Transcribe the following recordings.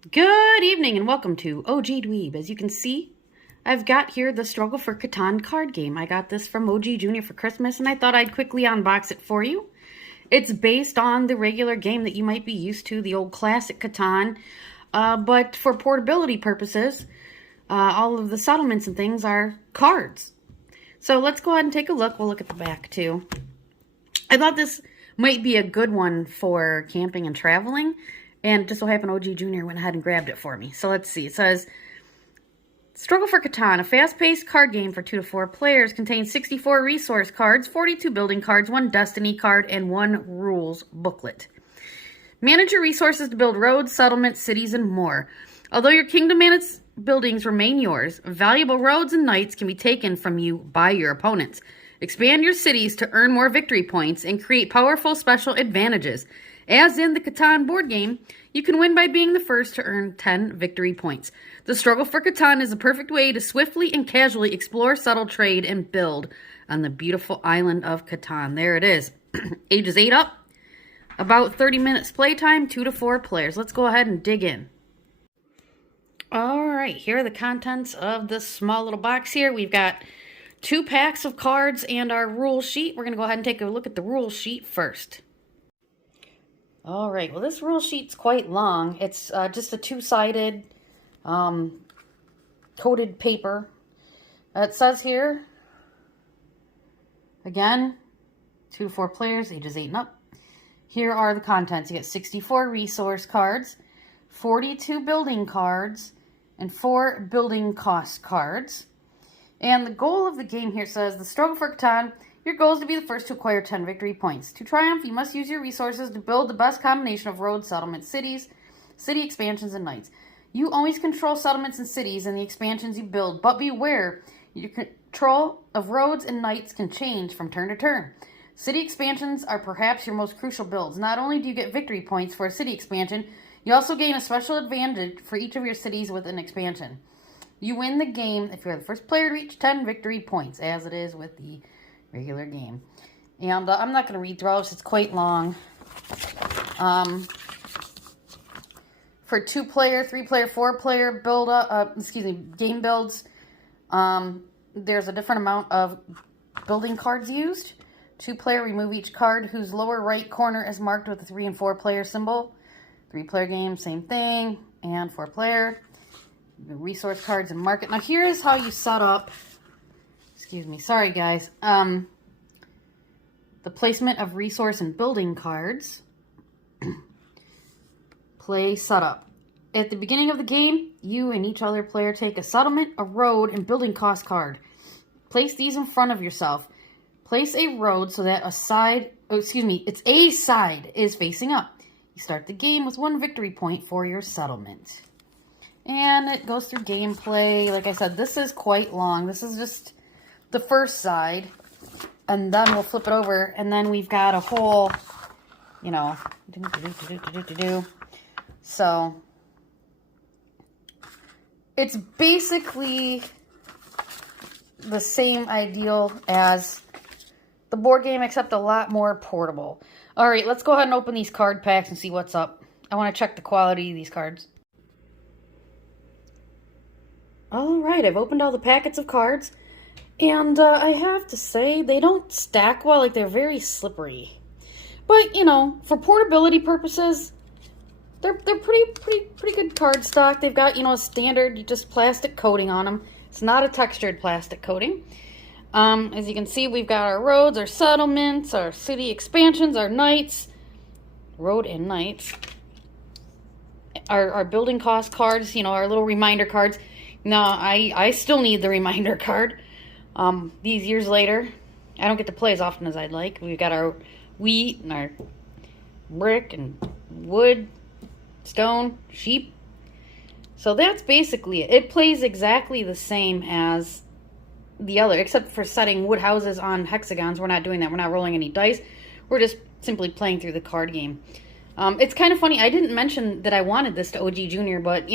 Good evening and welcome to OGDweeb. As you can see, I've got here the Struggle for Catan card game. I got this from OG Jr. for Christmas and I thought I'd quickly unbox it for you. It's based on the regular game that you might be used to, the old classic Catan, but for portability purposes, all of the settlements and things are cards. So let's go ahead and take a look. We'll look at the back too. I thought this might be a good one for camping and traveling. And just so happened OG Jr. went ahead and grabbed it for me. So let's see. It says, Struggle for Catan, a fast-paced card game for 2 to 4 players, contains 64 resource cards, 42 building cards, 1 destiny card, and 1 rules booklet. Manage your resources to build roads, settlements, cities, and more. Although your kingdom and its buildings remain yours, valuable roads and knights can be taken from you by your opponents. Expand your cities to earn more victory points and create powerful special advantages. As in the Catan board game, you can win by being the first to earn 10 victory points. The Struggle for Catan is the perfect way to swiftly and casually explore, settle, trade, and build on the beautiful island of Catan. There it is. Ages 8 up. About 30 minutes playtime, 2 to 4 players. Let's go ahead and dig in. Alright, here are the contents of this small little box here. We've got 2 packs of cards and our rule sheet. We're going to go ahead and take a look at the rule sheet first. All right, well, this rule sheet's quite long. It's just a 2-sided coated paper. It says here, again, 2 to 4 players, ages 8 and up. Here are the contents. You get 64 resource cards, 42 building cards, and 4 building cost cards. And the goal of the game here says, the Struggle for Catan, your goal is to be the first to acquire 10 victory points. To triumph, you must use your resources to build the best combination of roads, settlements, cities, city expansions, and knights. You always control settlements and cities and the expansions you build, but beware, your control of roads and knights can change from turn to turn. City expansions are perhaps your most crucial builds. Not only do you get victory points for a city expansion, you also gain a special advantage for each of your cities with an expansion. You win the game if you're the first player to reach 10 victory points, as it is with the regular game. And I'm not going to read through all this. It's quite long. For 2-player, 3-player, 4-player game builds, there's a different amount of building cards used. 2-player, remove each card whose lower right corner is marked with a 3- and 4-player symbol. 3-player game, same thing. And 4-player, resource cards and mark it. Now here is how you set up. Excuse me, sorry guys. The placement of resource and building cards. Play setup. At the beginning of the game, you and each other player take a settlement, a road, and building cost card. Place these in front of yourself. Place a road so that a side is facing up. You start the game with 1 victory point for your settlement. And it goes through gameplay. Like I said, this is quite long. This is just the first side, and then we'll flip it over, and then we've got a whole, so it's basically the same ideal as the board game, except a lot more portable. All right, let's go ahead and open these card packs and see what's up. I want to check the quality of these cards. All right, I've opened all the packets of cards. And I have to say, they don't stack well, like they're very slippery. But, for portability purposes, they're pretty good card stock. They've got, a standard just plastic coating on them. It's not a textured plastic coating. As you can see, we've got our roads, our settlements, our city expansions, our knights, road and knights, our building cost cards, our little reminder cards. Now, I still need the reminder card. These years later, I don't get to play as often as I'd like. We've got our wheat and our brick and wood, stone, sheep. So that's basically it. It plays exactly the same as the other, except for setting wood houses on hexagons. We're not doing that. We're not rolling any dice. We're just simply playing through the card game. It's kind of funny. I didn't mention that I wanted this to OG Jr., but,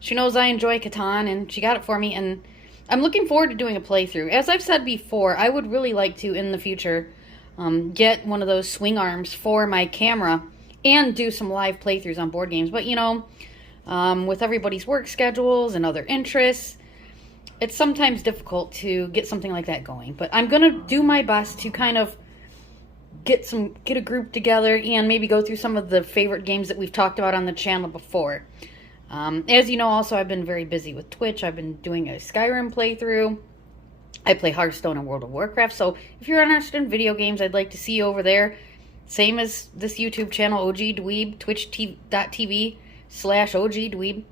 she knows I enjoy Catan, and she got it for me, and I'm looking forward to doing a playthrough. As I've said before, I would really like to, in the future, get one of those swing arms for my camera and do some live playthroughs on board games. But, With everybody's work schedules and other interests, it's sometimes difficult to get something like that going. But I'm going to do my best to kind of get a group together and maybe go through some of the favorite games that we've talked about on the channel before. As you know, also, I've been very busy with Twitch. I've been doing a Skyrim playthrough. I play Hearthstone and World of Warcraft. So if you're interested in video games, I'd like to see you over there. Same as this YouTube channel, OGDweeb, twitch.tv/OGDweeb.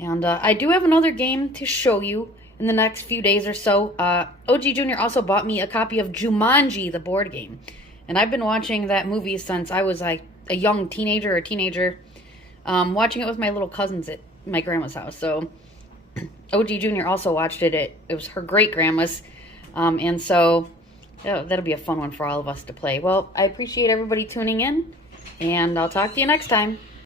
And I do have another game to show you in the next few days or so. OG Jr. also bought me a copy of Jumanji, the board game. And I've been watching that movie since I was like a young teenager watching it with my little cousins at my grandma's house. So OG Jr. also watched it. It was her great-grandma's. And so yeah, that'll be a fun one for all of us to play. Well, I appreciate everybody tuning in, and I'll talk to you next time.